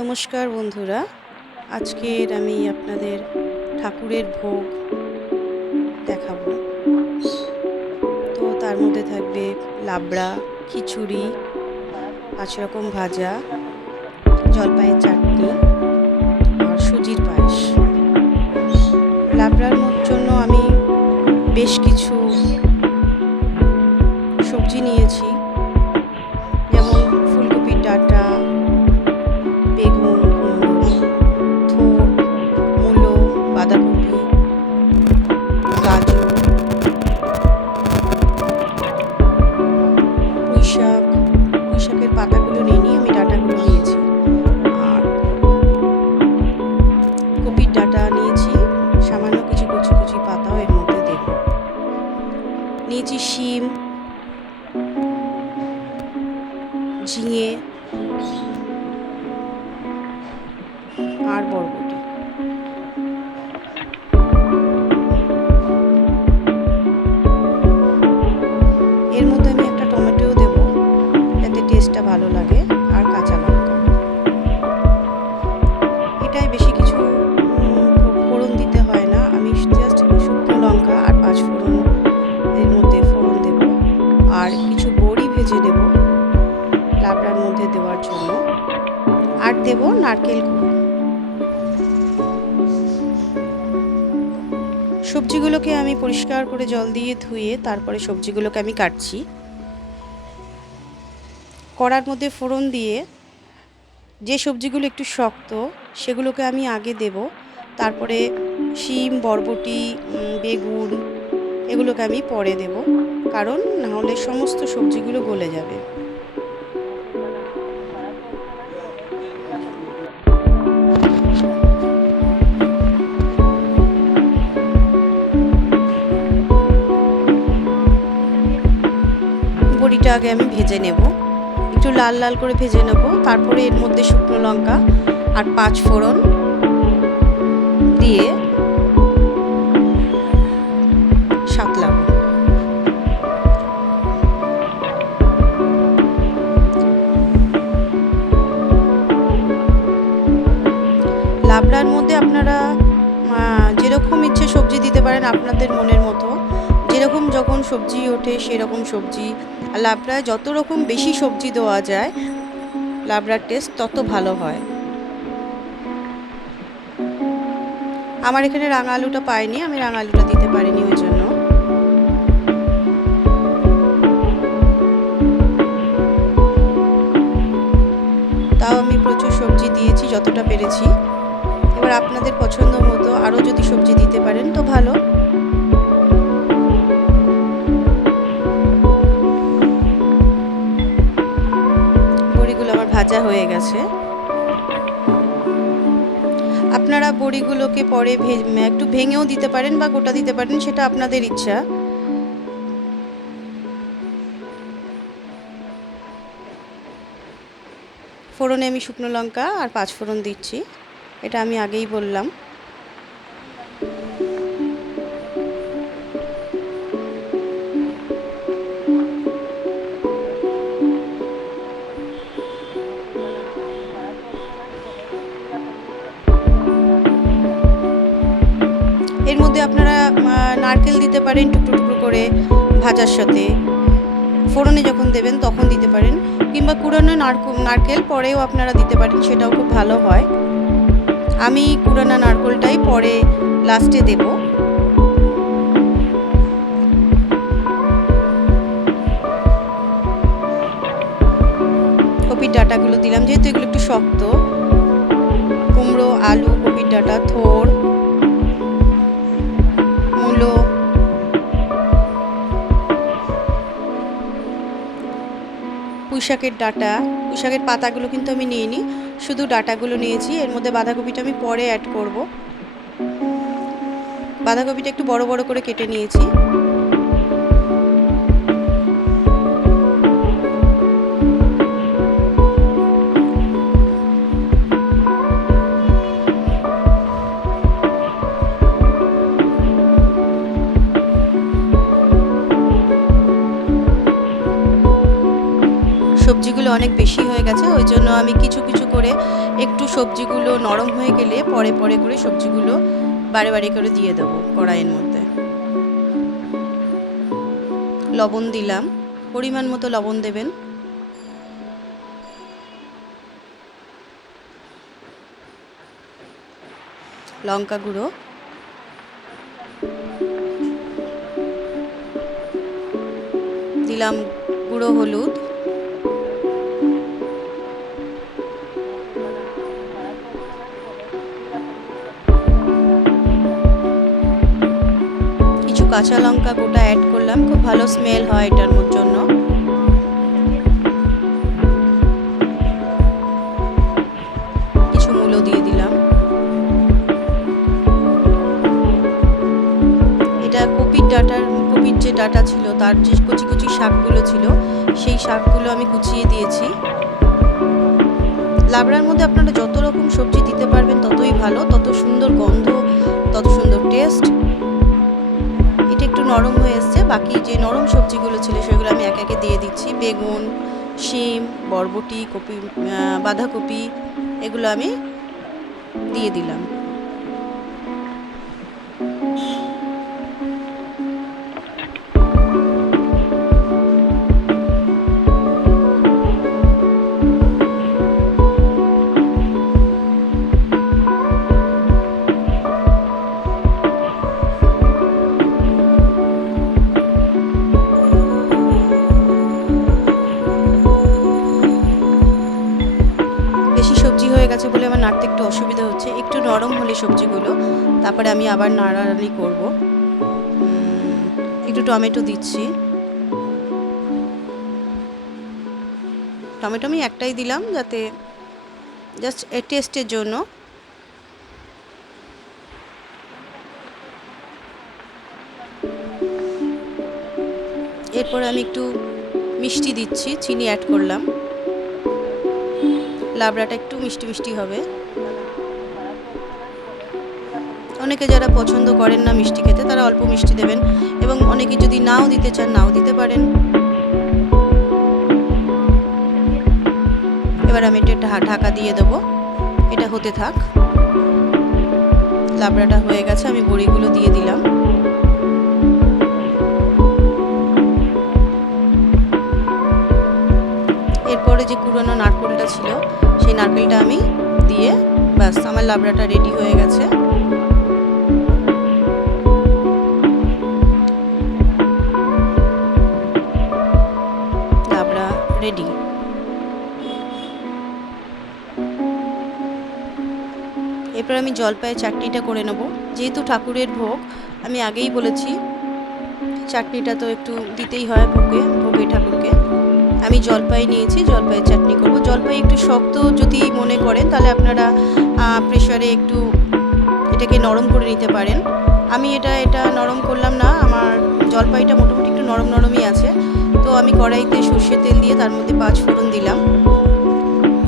নমস্কার বন্ধুরা, আজকের আমি আপনাদের ঠাকুরের ভোগ দেখাবো। তো তার মধ্যে থাকবে লাবড়া, খিচুড়ি, 5 রকম ভাজা, জলপাইয়ের চাটনি আর সুজির পায়েস। লাবড়ার জন্য আমি বেশ কিছু সবজি নিয়েছি, যেমন ফুলকপির ডাঁটা, বেগুন, কুমড়ো, থোড়, মূলো, বাঁধাকপি, গাজর, পুঁইশাকের পাতাগুলো নিয়ে আমি ডাঁটাগুলো নিয়েছি, আর কপির ডাঁটা নিয়েছি, সামান্য কিছু কুচি কুচি পাতাও এর মধ্যে দেব। নিয়েছি শিম, ঝিঙে আর বরবটি। এর মধ্যে আমি একটা টমেটোও দেব, যাতে টেস্টটা ভালো লাগে, আর কাঁচা লঙ্কা। এটাই, বেশি কিছু ফোড়ন দিতে হয় না, আমি জাস্ট শুকনো লঙ্কা আর 5 ফোড়ন এর মধ্যে ফোড়ন দেব, আর কিছু বড়ি ভেজে দেব লাবড়ার মধ্যে দেওয়ার জন্য, আর দেব নারকেল কুড়ো। সবজিগুলোকে আমি পরিষ্কার করে জল দিয়ে ধুয়ে তারপরে সবজিগুলোকে আমি কাটছি। কড়ার মধ্যে ফোড়ন দিয়ে যে সবজিগুলো একটু শক্ত সেগুলোকে আমি আগে দেব, তারপরে শিম, বরবটি, বেগুন এগুলোকে আমি পরে দেব, কারণ নাহলে সমস্ত সবজিগুলো গলে যাবে। বড়িটা আগে আমি ভেজে নেব, একটু লাল লাল করে ভেজে নেব, তারপরে এর মধ্যে শুকনো লঙ্কা আর 5 ফোড়ন দিয়ে সাঁতলাবো। লাবড়ার মধ্যে আপনারা যেরকম ইচ্ছে সবজি দিতে পারেন, আপনাদের মনের মতো, যেরকম যখন সবজি ওঠে সেরকম সবজি। আর লাবড়ায় যত রকম বেশি সবজি দেওয়া যায়, লাবড়ার টেস্ট তত ভালো হয়। আমার এখানে রাঙা আলুটা পাইনি, আমি রাঙা আলুটা দিতে পারিনি, ওই জন্য। তাও আমি প্রচুর সবজি দিয়েছি, যতটা পেরেছি। এবার আপনাদের পছন্দ মতো আরও যদি সবজি দিতে পারেন তো ভালো। বড়িগুলো আমার ভাজা হয়ে গেছে। আপনারা বড়িগুলোকে পরে একটু ভেঙেও দিতে পারেন বা গোটা দিতে পারেন, সেটা আপনাদের ইচ্ছা। ফোড়নে আমি শুকনো লঙ্কা আর 5 ফোড়ন দিচ্ছি, এটা আমি আগেই বললাম। এর মধ্যে আপনারা নারকেল দিতে পারেন টুকরো টুকরো করে ভাজার সাথে, ফোড়নে যখন দেবেন তখন দিতে পারেন, কিংবা কুড়ানো নারকেল পরেও আপনারা দিতে পারেন, সেটাও খুব ভালো হয়। আমি কুড়ানো নারকেলটাই পরে লাস্টে দেব। কপির ডাঁটাগুলো দিলাম, যেহেতু এগুলো একটু শক্ত। কুমড়ো, আলু, কপির ডাঁটা, থোড়, মূলো, পুঁইশাকের ডাঁটা, পুঁইশাকের পাতাগুলো কিন্তু আমি নিইনি, শুধু ডাঁটাগুলো নিয়েছি। এর মধ্যে বাঁধাকপিটা আমি পরে অ্যাড করব। বাঁধাকপিটা একটু বড় বড় করে কেটে নিয়েছি। সবজিগুলো অনেক বেশি হয়ে গেছে, ওই জন্য আমি কিছু কিছু করে একটু সবজিগুলো নরম হয়ে গেলে পরে পরে করে সবজিগুলো বারে বারে করে দিয়ে দেবো কড়াইয়ের মধ্যে। লবণ দিলাম, পরিমাণ মতো লবণ দেবেন। লঙ্কা গুঁড়ো, দিলাম গুঁড়ো হলুদ, কিছু কাঁচা লঙ্কা গোটা অ্যাড করলাম, খুব ভালো স্মেল হয় এটার জন্য। কিছু মূলো দিয়ে দিলাম। এটা কপির যে ডাঁটা ছিল তার যে কচি কচি শাকগুলো ছিল সেই শাকগুলো আমি কুচিয়ে দিয়েছি। লাবড়ার মধ্যে আপনারা যত রকম সবজি দিতে পারবেন ততই ভালো, তত সুন্দর গন্ধ, তত সুন্দর টেস্ট। এটা একটু নরম হয়ে এসছে, বাকি যে নরম সবজিগুলো ছিল সেগুলো আমি একে একে দিয়ে দিচ্ছি। বেগুন, শিম, বরবটি, কপি, বাঁধাকপি এগুলো আমি দিয়ে দিলাম। বেশি সবজি হয়ে গেছে বলে আমার নাড়তে একটু অসুবিধা হচ্ছে, একটু নরম হলে সবজিগুলো তারপরে আমি আবার নাড়ানাড়ি করব। একটু টমেটো দিচ্ছি, টমেটো আমি একটাই দিলাম যাতে জাস্ট টেস্টের জন্য। এরপর আমি একটু মিষ্টি দিচ্ছি, চিনি অ্যাড করলাম, লাবড়াটা একটু মিষ্টি মিষ্টি হবে। অনেকে যারা পছন্দ করেন না মিষ্টি খেতে তারা অল্প মিষ্টি দেবেন, এবং অনেকে যদি নাও দিতে চান নাও দিতে পারেন। এবার আমি এটা ঢাকা দিয়ে দেবো, এটা হতে থাক। লাবড়াটা হয়ে গেছে, আমি বড়িগুলো দিয়ে দিলাম। এরপরে যে কুড়ানো নারকেলটা ছিল সেই নারকেলটা আমি দিয়ে ব্যাস আমার লাবড়াটা রেডি হয়ে গেছে। লাবড়া রেডি। এরপর আমি জলপাইয়ের চাটনিটা করে নেব। যেহেতু ঠাকুরের ভোগ, আমি আগেই বলেছি চাটনিটা তো একটু দিতেই হয় ভোগে ঠাকুরকে। আমি জলপাই নিয়েছি, জলপাইয়ের চাটনি করব। জলপাই একটু শক্ত যদি মনে করেন তাহলে আপনারা প্রেসারে একটু এটাকে নরম করে নিতে পারেন। আমি এটা নরম করলাম না, আমার জলপাইটা মোটামুটি একটু নরম নরমই আছে। তো আমি কড়াইতে সর্ষের তেল দিয়ে তার মধ্যে 5 ফোড়ন দিলাম।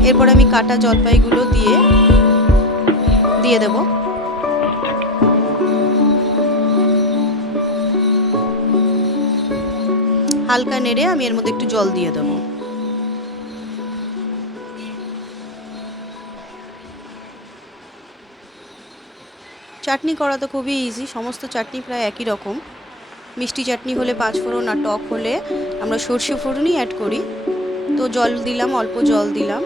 এরপর আমি কাটা জলপাইগুলো দিয়ে দেব। হালকা নেড়ে আমি এর মধ্যে একটু জল দিয়ে দেবো। চাটনি করা তো খুবই ইজি, সমস্ত চাটনি প্রায় একই রকম। মিষ্টি চাটনি হলে 5 ফোড়ন, আর টক হলে আমরা সর্ষে ফোড়নই অ্যাড করি। তো জল দিলাম, অল্প জল দিলাম।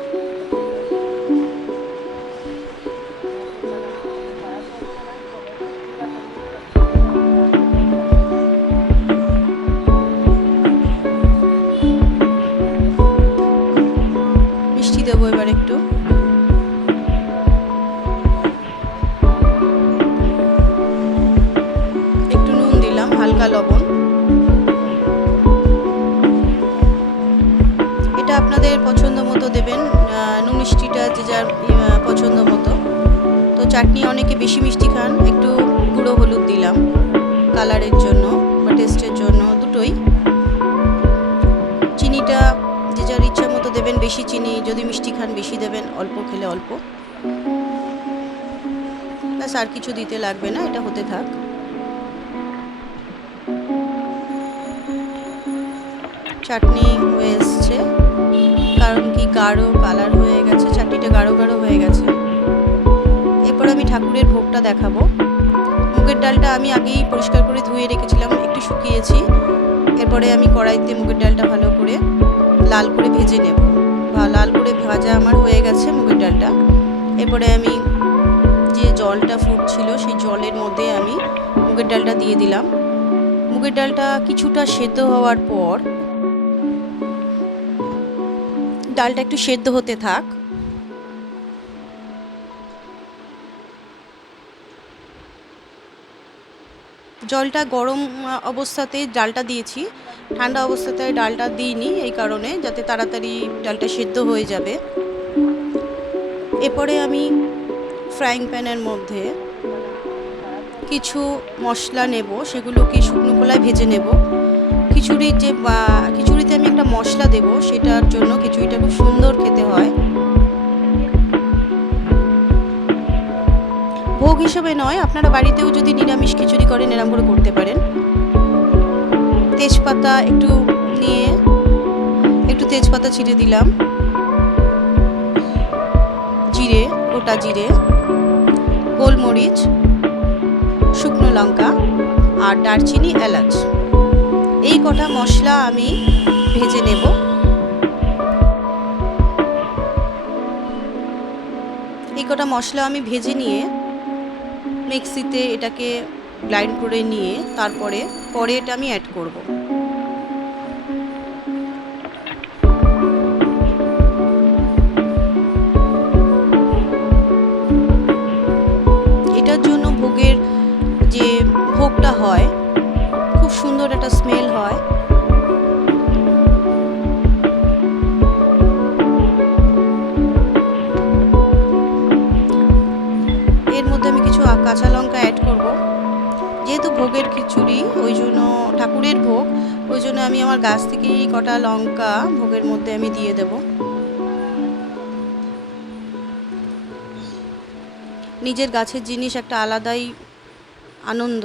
মিষ্টি দেবো এবার একটু। হালকা লবণ। এটা আপনাদের পছন্দ মতো দেবেন, নুন মিষ্টিটা যে যার পছন্দ মতো। তো চাটনি অনেকে বেশি মিষ্টি খান, একটু গুঁড়ো হলুদ দিলাম কালারের জন্য বা টেস্টের জন্য, দুটোই। চিনিটা যে যার ইচ্ছা মতো দেবেন, বেশি চিনি যদি মিষ্টি খান বেশি দেবেন, অল্প খেলে অল্প। ব্যাস আর কিছু দিতে লাগবে না, এটা হতে থাক। চাটনি হয়ে এসছে। গাঢ় কালার হয়ে গেছে, চাটনিটা গাঢ় গাঢ় হয়ে গেছে। এরপর আমি ঠাকুরের ভোগটা দেখাবো। মুগের ডালটা আমি আগেই পরিষ্কার করে ধুয়ে রেখেছিলাম, একটু শুকিয়েছি। এরপরে আমি কড়াইতে মুগের ডালটা ভালো করে লাল করে ভেজে নেব। লাল করে ভাজা আমার হয়ে গেছে মুগের ডালটা। এরপরে আমি যে জলটা ফুটছিল সেই জলের মধ্যে আমি মুগের ডালটা দিয়ে দিলাম। মুগের ডালটা কিছুটা সেদ্ধ হওয়ার পর, ডালটা একটু সেদ্ধ হতে থাক। জলটা গরম অবস্থাতেই ডালটা দিয়েছি, ঠান্ডা অবস্থাতে ডালটা দিইনি, এই কারণে যাতে তাড়াতাড়ি ডালটা সেদ্ধ হয়ে যাবে। এরপরে আমি ফ্রাইং প্যানের মধ্যে কিছু মশলা নেব, সেগুলোকে শুকনো খোলায় ভেজে নেব। খিচুড়িতে আমি একটা মশলা দেব, সেটার জন্য খিচুড়িটা খুব সুন্দর খেতে হয়। ভোগ হিসেবে নয়, আপনারা বাড়িতেও যদি নিরামিষ খিচুড়ি করেন এরম করে করতে পারেন। তেজপাতা একটু নিয়ে একটু তেজপাতা ছিঁড়ে দিলাম, জিরে, গোটা জিরে, গোলমরিচ, শুকনো লঙ্কা আর দারচিনি, এলাচ, এই কটা মশলা আমি ভেজে নেব। এই কটা মশলা আমি ভেজে নিয়ে মিক্সিতে এটাকে গ্রাইন্ড করে নিয়ে তারপরে এটা আমি অ্যাড করব। এটার জন্য ভোগের যে ভোগটা হয় খুব সুন্দর একটা স্মেল হয়। এর মধ্যে আমি কিছু কাঁচা লঙ্কা অ্যাড করব। যেহেতু ভোগের খিচুড়ি, ওই জন্য ঠাকুরের ভোগ, ওই জন্য আমি আমার গাছ থেকেই কটা লঙ্কা ভোগের মধ্যে আমি দিয়ে দেব। নিজের গাছের জিনিস একটা আলাদাই আনন্দ।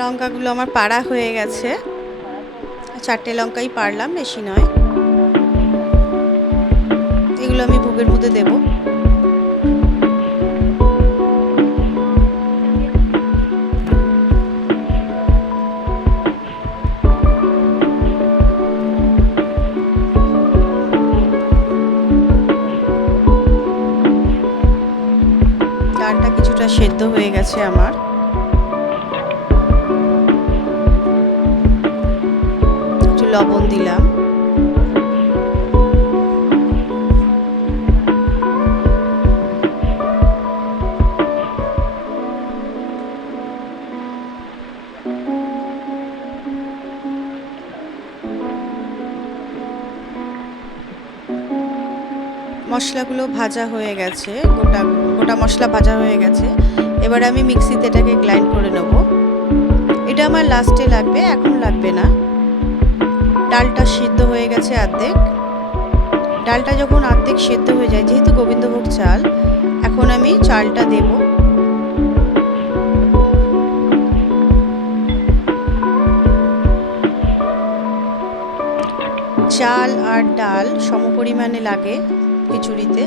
লঙ্কাগুলো আমার পাড়া হয়ে গেছে, 4টে লঙ্কাই পারলাম, বেশি নয়। এগুলো আমি ভোগের মধ্যে দেব। ডালটা কিছুটা সেদ্ধ হয়ে গেছে আমার। একটু লবণ দিলাম। মশলাগুলো ভাজা হয়ে গেছে, গোটা মশলা ভাজা হয়ে গেছে। এবারে আমি মিক্সিতে এটাকে গ্রাইন্ড করে নেব। এটা আমার লাস্টে লাগবে, এখন লাগবে না। ডালটা সিদ্ধ হয়ে গেছে অর্ধেক। ডালটা যখন অর্ধেক সেদ্ধ হয়ে যায়, যেহেতু গোবিন্দভোগ চাল, এখন আমি চালটা দেব। চাল আর ডাল সমপরিমাণে লাগে খিচুড়িতে।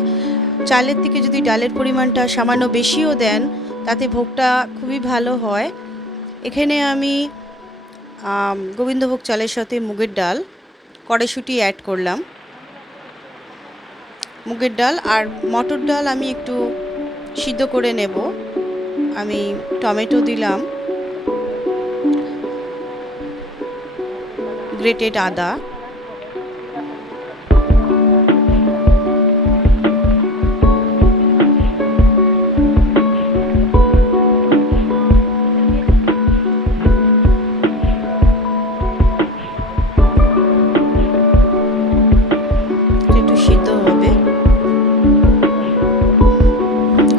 চালের থেকে যদি ডালের পরিমাণটা সামান্য বেশিও দেন, তাতে ভোগটা খুবই ভালো হয়। এখানে আমি গোবিন্দভোগ চালের সাথে মুগের ডাল, কড়াইশুঁটি অ্যাড করলাম। মুগের ডাল আর মটর ডাল আমি একটু সিদ্ধ করে নেব। আমি টমেটো দিলাম, গ্রেটেড আদা,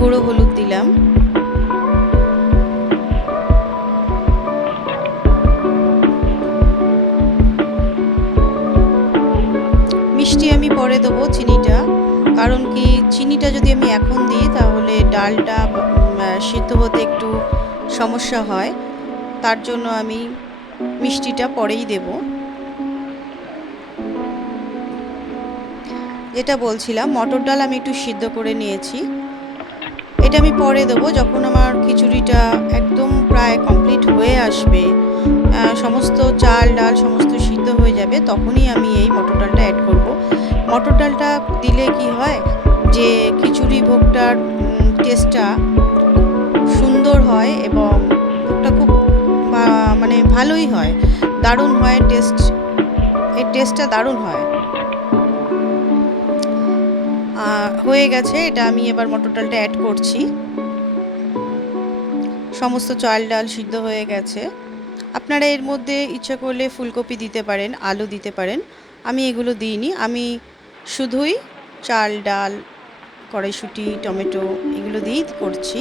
গুঁড়ো হলুদ দিলাম, মিষ্টি আমি পরে দেবো চিনিটা, কারণ কি, চিনিটা যদি আমি এখন দিই তাহলে ডালটা সিদ্ধ হতে একটু সমস্যা হয়, তার জন্য আমি মিষ্টিটা পরেই দেব। যেটা বলছিলাম, মটর ডাল আমি একটু সিদ্ধ করে নিয়েছি, এটা আমি পরে দেবো যখন আমার খিচুড়িটা একদম প্রায় কমপ্লিট হয়ে আসবে, সমস্ত চাল ডাল সমস্ত সিদ্ধ হয়ে যাবে, তখনই আমি এই মটর ডালটা অ্যাড করব। মটর ডালটা দিলে কি হয় যে খিচুড়ি ভোগটার টেস্টটা সুন্দর হয় এবং ভোগটা খুব মানে ভালোই হয়, দারুণ হয় টেস্ট, এর টেস্টটা দারুণ হয়। হয়ে গেছে, এটা আমি এবার মটর ডালটা অ্যাড করছি। সমস্ত চাল ডাল সিদ্ধ হয়ে গেছে। আপনারা এর মধ্যে ইচ্ছা করলে ফুলকপি দিতে পারেন, আলু দিতে পারেন, আমি এগুলো দিইনি, আমি শুধুই চাল ডাল কড়াইশুঁটি টমেটো এগুলো দিয়েই করছি।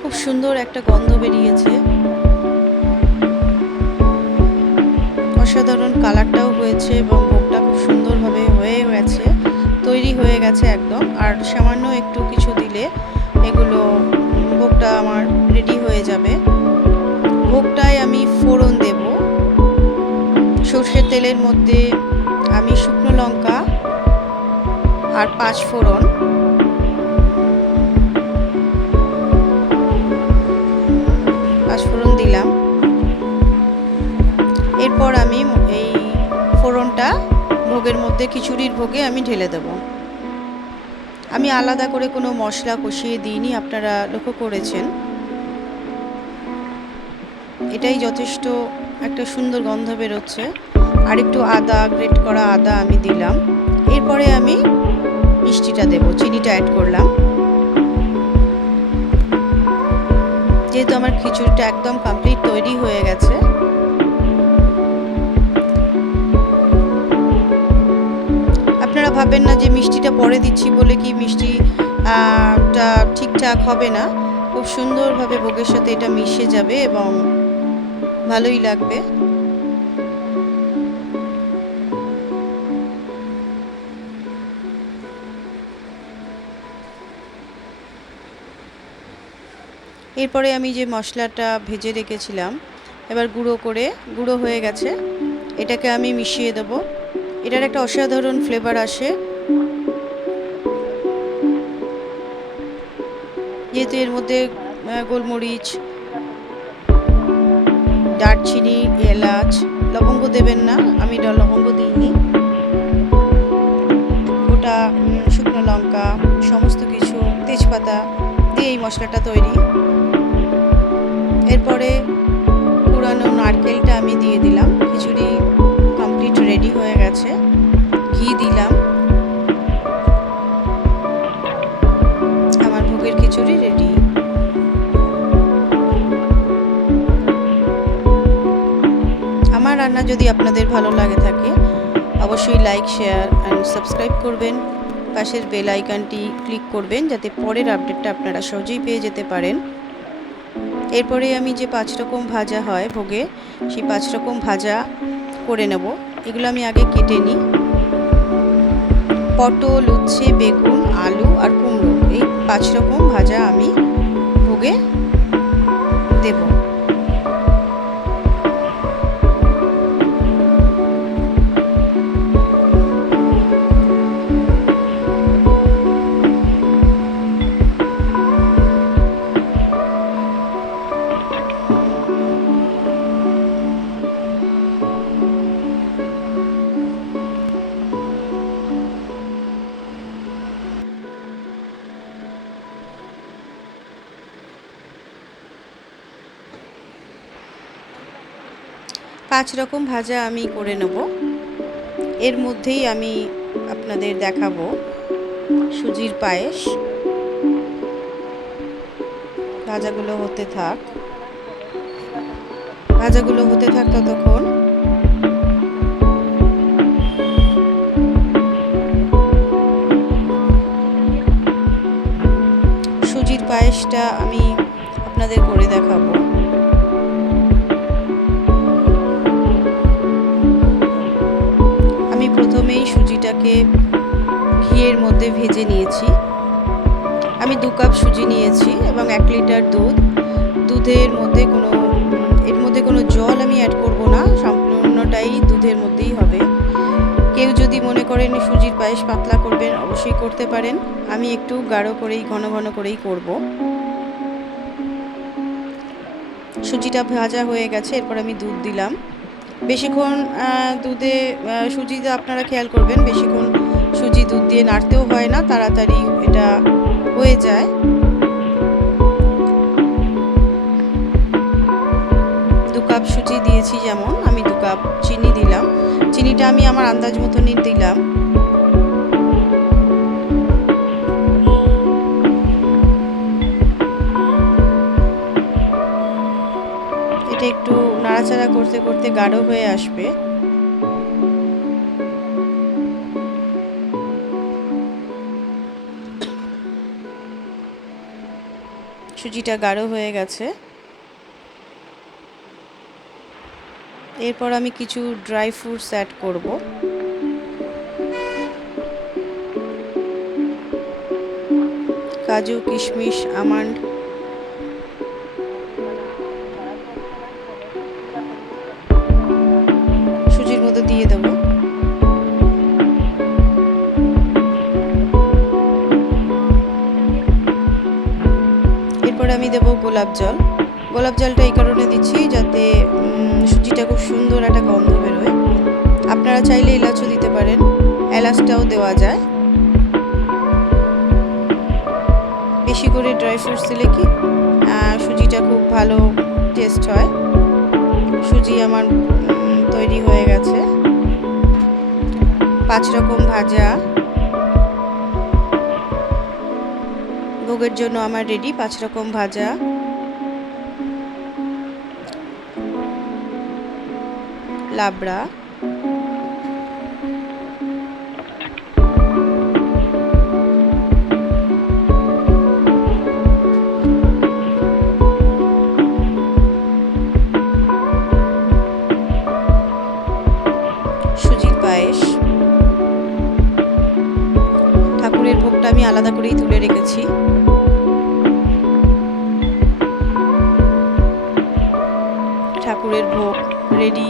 খুব সুন্দর একটা গন্ধ বেরিয়েছে, অসাধারণ কালারটাও হয়েছে এবং ভোগটা খুব সুন্দরভাবে হয়ে গেছে, তৈরি হয়ে গেছে একদম। আর সামান্য একটু কিছু দিলে এগুলো ভোগটা আমার রেডি হয়ে যাবে। ভোগটায় আমি ফোড়ন দেব, সর্ষের তেলের মধ্যে আমি শুকনো লঙ্কা আর 5 ফোড়ন, দিলাম। এরপর আমি এই ফোড়নটা ভোগের মধ্যে, খিচুড়ির ভোগে আমি ঢেলে দেব। আমি আলাদা করে কোনো মশলা কষিয়ে দিইনি, আপনারা লক্ষ্য করেছেন। এটাই যথেষ্ট, একটা সুন্দর গন্ধ বেরোচ্ছে। আর একটু আদা, গ্রেট করা আদা আমি দিলাম। এরপরে আমি মিষ্টিটা দেব, চিনিটা অ্যাড করলাম। যেহেতু আমার খিচুড়িটা একদম কমপ্লিট তৈরি হয়ে গেছে, আপনারা ভাবেন না যে মিষ্টিটা পরে দিচ্ছি বলে কি মিষ্টিটা ঠিকঠাক হবে না, খুব সুন্দরভাবে ভোগের সাথে এটা মিশে যাবে এবং ভালোই লাগবে। এরপরে আমি যে মশলাটা ভেজে রেখেছিলাম, এবার গুঁড়ো হয়ে গেছে, এটাকে আমি মিশিয়ে দেব। এটার একটা অসাধারণ ফ্লেভার আসে, যেহেতু এর মধ্যে গোলমরিচ, দারচিনি, এলাচ, লবঙ্গ দেবেন না, আমি লবঙ্গ দিইনি, গোটা শুকনো লঙ্কা সমস্ত কিছু, তেজপাতা দিয়ে এই মশলাটা তৈরি। এরপরে কুড়ানো নারকেলটা আমি দিয়ে দিলাম। খিচুড়ি কমপ্লিট রেডি হয়ে গেছে। ঘি দিলাম, আমার ভোগের খিচুড়ি রেডি। আমার রান্না যদি আপনাদের ভালো লাগে থাকে, অবশ্যই লাইক, শেয়ার অ্যান্ড সাবস্ক্রাইব করবেন। পাশের বেল আইকনটি ক্লিক করবেন যাতে পরের আপডেটটা আপনারা সহজেই পেয়ে যেতে পারেন। এরপরে আমি যে 5 রকম ভাজা হয় ভোগে, সেই 5 রকম ভাজা করে নেব। এগুলো আমি আগে কেটে নিই। পটল, উচ্ছে, বেগুন, আলু আর কুমড়ো, এই 5 রকম ভাজা আমি ভোগে দেব। পাঁচ রকম ভাজা আমি করে নেব। এর মধ্যেই আমি আপনাদের দেখাবো সুজির পায়েস। ভাজাগুলো হতে থাক ততক্ষণ। সুজির পায়েসটা আমি আপনাদের করে দেখাবো। সুজিটাকে ঘিয়ের মধ্যে ভেজে নিয়েছি। আমি 2 কাপ সুজি নিয়েছি এবং 1 লিটার দুধ। দুধের মধ্যে এর মধ্যে কোনো জল আমি অ্যাড করব না, সম্পূর্ণটাই দুধের মধ্যেই হবে। কেউ যদি মনে করেন সুজির পায়েস পাতলা করবেন, অবশ্যই করতে পারেন। আমি একটু গাঢ় করেই, ঘন ঘন করেই করব। সুজিটা ভাজা হয়ে গেছে, এরপর আমি দুধ দিলাম। বেশিক্ষণ সুজিতে আপনারা খেয়াল করবেন, বেশিক্ষণ সুজি দুধ দিয়ে নাড়তেও হয় না, তাড়াতাড়ি এটা হয়ে যায়। দু কাপ সুজি দিয়েছি, যেমন আমি 2 কাপ চিনি দিলাম। চিনিটা আমি আমার আন্দাজ মতনই দিলাম। এটা একটু নাড়াচাড়া করতে করতে গাঢ় হয়ে আসবে। সুজিটা গাঢ় হয়ে গেছে। এরপর আমি কিছু ড্রাই ফ্রুটস অ্যাড করব। কাজু, কিশমিশ, আমন্ড, সুজির মধ্যে দিয়ে দেব। এরপর আমি দেব গোলাপ জল। গোলাপ জলটা এই কারণে দিচ্ছি যাতে সুজিটা খুব সুন্দর একটা গন্ধ বেরোয়। আপনারা চাইলে এলাচও দিতে পারেন, এলাচটাও দেওয়া যায়। বেশি করে ড্রাই ফ্রুটস দিলে কি সুজিটা খুব ভালো টেস্ট হয়। সুজি আমার তৈরি হয়ে গেছে। 5 রকম ভাজা ভোগের জন্য আমার রেডি। 5 রকম ভাজা, লাবড়া, সুজির পায়েস। ঠাকুরের ভোগটা আমি আলাদা করেই তুলে রেখেছি। ঠাকুরের ভোগ রেডি।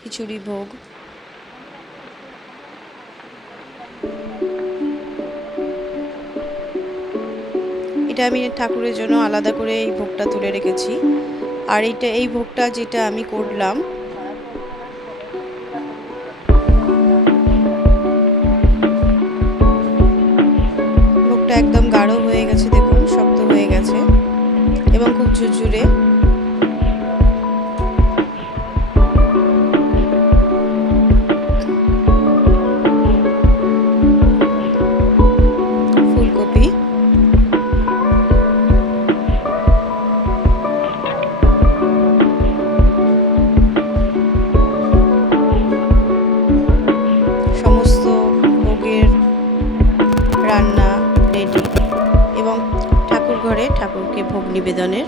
খিচুড়ি ভোগ। এটা আমি ঠাকুরের জন্য আলাদা করে এই ভোগটা তুলে রেখেছি। আর এই ভোগটা যেটা আমি করলাম, ভোগটা একদম গাঢ় হয়ে গেছে, দেখুন শক্ত হয়ে গেছে এবং খুব ঝুরঝুরে। ফুলকপি, সমস্ত ভোগের রান্না রেডি এবং ঠাকুর ঘরে ঠাকুরকে ভোগ নিবেদনের